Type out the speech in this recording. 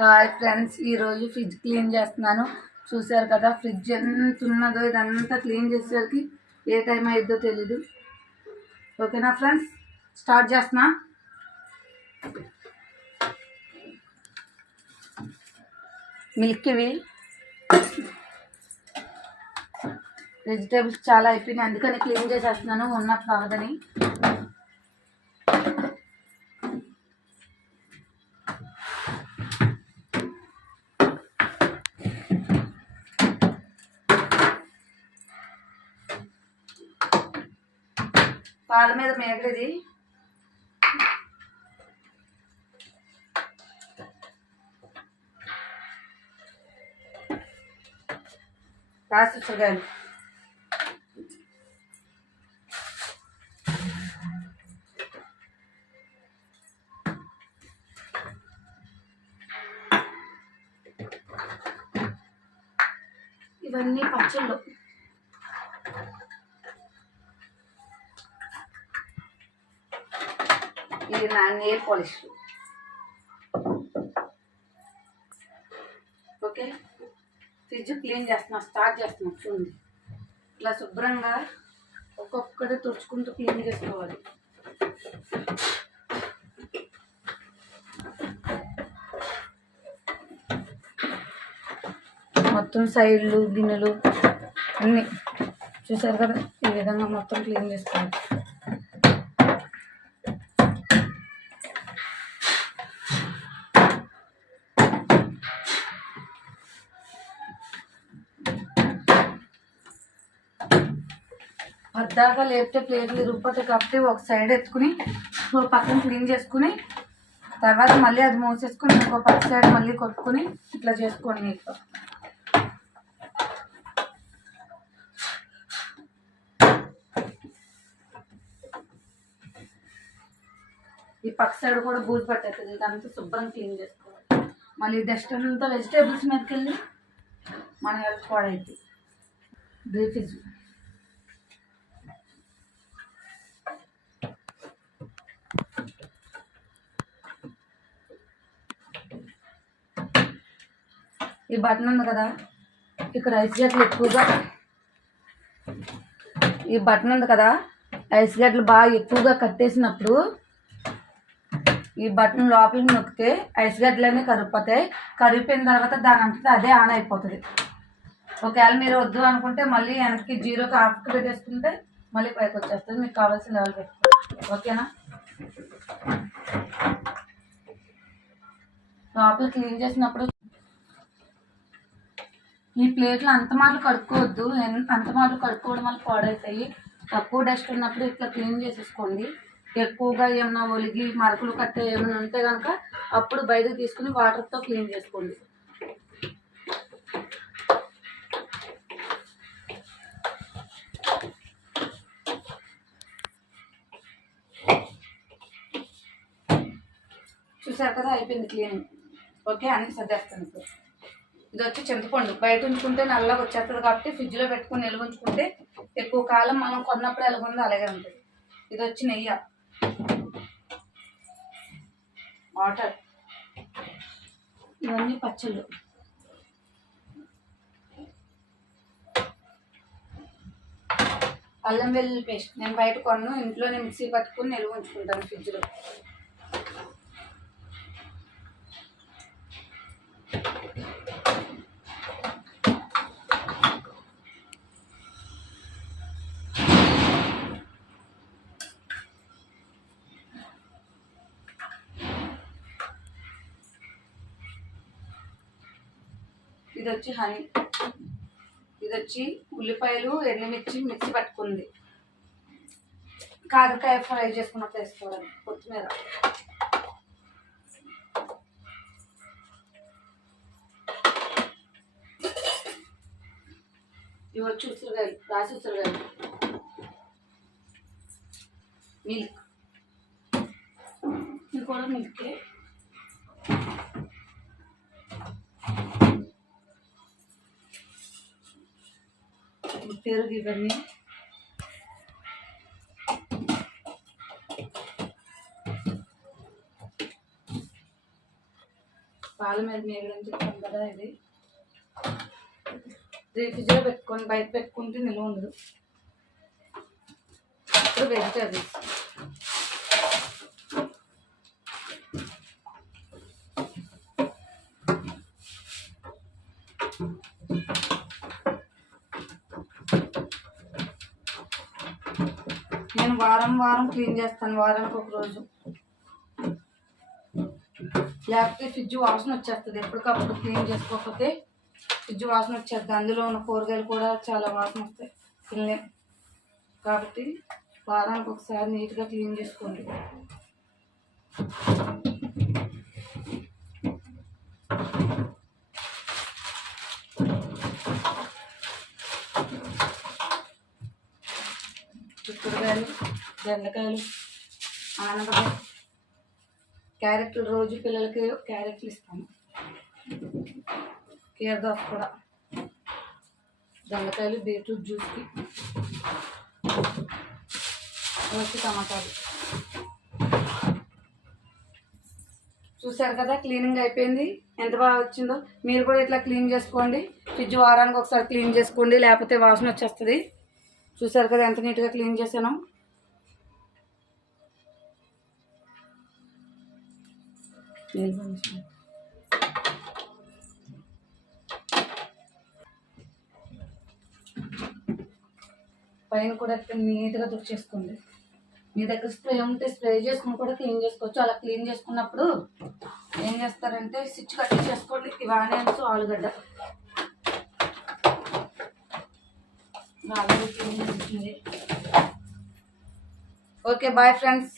Hi friends, ఈరోజు fridge clean చేస్తున్నాను. చూసారు కదా ఫ్రిడ్జ్ ఎంత ఉన్నదో. ఇదంతా క్లీన్ చేసేసరికి ఏ టైం అయిద్దో తెలీదు. ఓకేనా ఫ్రెండ్స్, స్టార్ట్ చేస్తున్నా. మిల్క్ ఇవి వెజిటేబుల్స్ చాలా అయిపోయినాయి, అందుకని క్లీన్ చేసేస్తున్నాను ఉన్నప్పుడు అవదని. పాల మీద మేగడిది రాసిగాయలు. ఇవన్నీ పచ్చళ్ళు. ఇది నా nail polish. Okay, fridge clean చేస్తున్నా, స్టార్ట్ చేస్తున్నా. చూడండి, ఇట్లా శుభ్రంగా ఒక్కొక్కటి తుడుచుకుంటూ క్లీన్ చేసుకోవాలి. మొత్తం సైడ్లు గిన్నెలు అన్నీ చూసారు కదా, ఈ విధంగా మొత్తం క్లీన్ చేసుకోవాలి. పద్దాక లేపితే ప్లేట్లు ఇరుక్కుపోతాయి కాబట్టి ఒక సైడ్ ఎత్తుకుని పక్కన క్లీన్ చేసుకుని తర్వాత మళ్ళీ అది మూసేసుకుని ఇంకో పక్క సైడ్ మళ్ళీ కొట్టుకుని ఇట్లా చేసుకోండి నీట్గా. ఈ పక్క సైడ్ కూడా బూజు పట్టేస్తుంది, ఇదంతా శుభ్రంగా క్లీన్ చేసుకోవాలి. మళ్ళీ డస్ట్ అంతా వెజిటేబుల్స్ మీదకి వెళ్ళి మన హెల్త్ పాడైంది. డీప్ ఫ్రిడ్జ్ ఈ బటన్ ఉంది కదా, ఇక్కడ ఐస్ గడ్డలు ఎక్కువగా, ఈ బటన్ ఉంది కదా, ఐస్ గడ్డలు బాగా ఎక్కువగా కట్టేసినప్పుడు ఈ బటన్ లోపలికి నొక్కితే ఐస్ గడ్డలన్నీ కరిగిపోతాయి. కరిగిపోయిన తర్వాత దాని అంతా అదే ఆన్ అయిపోతుంది. ఒకవేళ మీరు వద్దు అనుకుంటే మళ్ళీ వెనక్కి జీరోకి ఆఫ్కి పెట్టేసుకుంటే మళ్ళీ పైకి వచ్చేస్తుంది. మీకు కావాల్సిన లెవెల్ పెట్టుకోండి. ఓకేనా, లోపల క్లీన్ చేసినప్పుడు ఈ ప్లేట్లు అంత మాటలు కడుక్కోవద్దు. అంత మాటలు కడుక్కోవడం వల్ల పాడవుతాయి. తక్కువ డస్ట్ ఉన్నప్పుడు ఇట్లా క్లీన్ చేసేసుకోండి. ఎక్కువగా ఏమన్నా ఒలిగి మరకలు కట్టే ఏమైనా ఉంటే కనుక అప్పుడు బయటకు తీసుకుని వాటర్తో క్లీన్ చేసుకోండి. చూసారు కదా, అయిపోయింది క్లీనింగ్. ఓకే, అన్ని సర్దేస్తాను ఇప్పుడు. ఇది వచ్చి చింతపండు. బయట ఉంచుకుంటే నల్లగా వచ్చేస్తుంది కాబట్టి ఫ్రిడ్జ్లో పెట్టుకుని నిల్వ ఉంచుకుంటే ఎక్కువ కాలం మనం కొన్నప్పుడు ఎలాగుందో అలాగే ఉంటుంది. ఇది వచ్చి నెయ్యి, వాటర్, ఇవన్నీ పచ్చళ్ళు. అల్లం వెల్లుల్లి పేస్ట్ నేను బయట కొన్ను, ఇంట్లోనే మిక్సీ పట్టుకుని నిల్వ ఉంచుకుంటాను ఫ్రిడ్జ్లో. ఇది వచ్చి హనీ, ఇది వచ్చి ఉల్లిపాయలు ఎండుమిర్చి మిక్సీ పట్టుకుంది. కాకరకాయ ఫ్రై చేసుకున్నప్పుడు వేసుకోవడానికి కొత్తిమీర. ఇవి వచ్చి ఉసిరికాయలు, రాసి ఉసిరికాయలు. మిల్క్, ఇది కూడా మిల్కే. పెరుగు, ఇవన్నీ కాళ్ళ మీద మేగడని చెప్పాను కదా, ఇది ఫ్రిడ్జ్లో పెట్టుకొని బయట పెట్టుకుంటే నిల్వ ఉండదు. ఇప్పుడు వెజిటేబుల్స్ నేను వారం వారం క్లీన్ చేస్తాను, వారానికి ఒక రోజు. లేకపోతే ఫ్రిడ్జ్ వాసన వచ్చేస్తుంది. ఎప్పటికప్పుడు క్లీన్ చేసుకోకపోతే ఫ్రిడ్జ్ వాసన వచ్చేస్తుంది. అందులో ఉన్న కూరగాయలు కూడా చాలా వాసన వస్తాయి, తినలేం. కాబట్టి వారానికి ఒకసారి నీట్గా క్లీన్ చేసుకోండి. చిక్కుడుకాయలు, బెండకాయలు, ఆనపకాయ, క్యారెట్లు. రోజు పిల్లలకి క్యారెట్లు ఇస్తాను. కీరదోస కూడా, బెండకాయలు, బీట్రూట్ జ్యూస్కి, రోజు టమాటాలు. చూసారు కదా, క్లీనింగ్ అయిపోయింది. ఎంత బాగా వచ్చిందో. మీరు కూడా ఇట్లా క్లీన్ చేసుకోండి. ఫ్రిడ్జ్ వారానికి ఒకసారి క్లీన్ చేసుకోండి, లేకపోతే వాసన వచ్చేస్తుంది. చూసారు కదా ఎంత నీట్గా క్లీన్ చేశాను. పైన కూడా నీట్గా తుడిచేసుకోండి. మీ దగ్గర స్ప్రే ఉంటే స్ప్రే చేసుకుని కూడా క్లీన్ చేసుకోవచ్చు. అలా క్లీన్ చేసుకున్నప్పుడు ఏం చేస్తారంటే స్విచ్ కట్టి చేసుకోండి. ఇవి ఆనియన్స్, ఆలుగడ్డ బాగా క్లీన్ చేస్తుంది. Okay, bye friends.